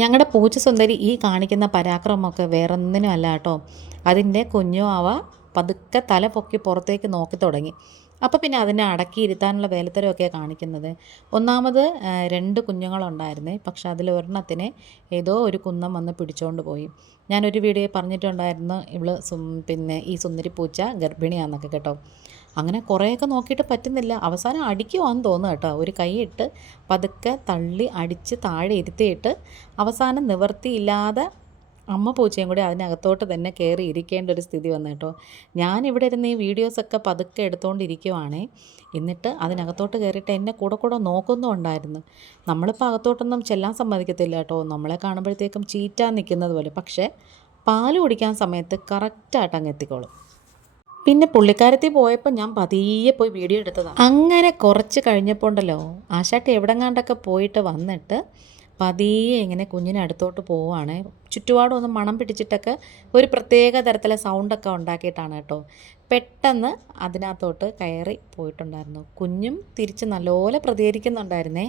ഞങ്ങളുടെ പൂച്ചസുന്ദരി ഈ കാണിക്കുന്ന പരാക്രമമൊക്കെ വേറൊന്നിനും അല്ല കേട്ടോ. അതിൻ്റെ കുഞ്ഞു അവ പതുക്കെ തല പൊക്കി പുറത്തേക്ക് നോക്കി തുടങ്ങി. അപ്പോൾ പിന്നെ അതിനെ അടക്കിയിരുത്താനുള്ള വേലത്തരമൊക്കെയാണ് കാണിക്കുന്നത്. ഒന്നാമത് 2 കുഞ്ഞുങ്ങളുണ്ടായിരുന്നേ. പക്ഷെ അതിലൊരെണ്ണത്തിനെ ഏതോ ഒരു കുന്തം വന്ന് പിടിച്ചുകൊണ്ട് പോയി. ഞാനൊരു വീഡിയോ പറഞ്ഞിട്ടുണ്ടായിരുന്നു ഇവള് പിന്നെ ഈ സുന്ദരി പൂച്ച ഗർഭിണിയാണെന്നൊക്കെ കേട്ടോ. അങ്ങനെ കുറേയൊക്കെ നോക്കിയിട്ട് പറ്റുന്നില്ല. അവസാനം അടിക്കുവാന്ന് തോന്നുന്നു കേട്ടോ. ഒരു കൈയിട്ട് പതുക്കെ തള്ളി അടിച്ച് താഴെ ഇരുത്തിയിട്ട് അവസാനം നിവർത്തിയില്ലാതെ അമ്മ പൂച്ചയും കൂടി അതിനകത്തോട്ട് തന്നെ കയറി ഇരിക്കേണ്ട ഒരു സ്ഥിതി വന്നു കേട്ടോ. ഞാനിവിടെ ഇരുന്ന് ഈ വീഡിയോസൊക്കെ പതുക്കെ എടുത്തുകൊണ്ടിരിക്കുവാണേ. എന്നിട്ട് അതിനകത്തോട്ട് കയറിയിട്ട് എന്നെ കൂടെ കൂടെ നോക്കുന്നുണ്ടായിരുന്നു. നമ്മളിപ്പോൾ അകത്തോട്ടൊന്നും ചെല്ലാൻ സമ്മതിക്കത്തില്ല കേട്ടോ. നമ്മളെ കാണുമ്പോഴത്തേക്കും ചീറ്റാൻ നിൽക്കുന്നത് പോലെ. പക്ഷേ പാൽ കുടിക്കാൻ സമയത്ത് കറക്റ്റായിട്ട് അങ്ങ് എത്തിക്കോളും. പിന്നെ പുള്ളിക്കാരത്തി പോയപ്പോൾ ഞാൻ പതിയെ പോയി വീഡിയോ എടുത്തതാണ്. അങ്ങനെ കുറച്ച് കഴിഞ്ഞപ്പോൾ ഉണ്ടല്ലോ, ആശാട്ടി എവിടെങ്ങാണ്ടൊക്കെ പോയിട്ട് വന്നിട്ട് പതിയെ ഇങ്ങനെ കുഞ്ഞിനെ അടുത്തോട്ട് പോവുകയാണ്. ചുറ്റുപാടും ഒന്ന് മണം പിടിച്ചിട്ടൊക്കെ ഒരു പ്രത്യേക തരത്തിലെ സൗണ്ടൊക്കെ ഉണ്ടാക്കിയിട്ടാണ് കേട്ടോ. പെട്ടെന്ന് അതിനകത്തോട്ട് കയറി പോയിട്ടുണ്ടായിരുന്നു. കുഞ്ഞും തിരിച്ച് നല്ലപോലെ പ്രതികരിക്കുന്നുണ്ടായിരുന്നേ.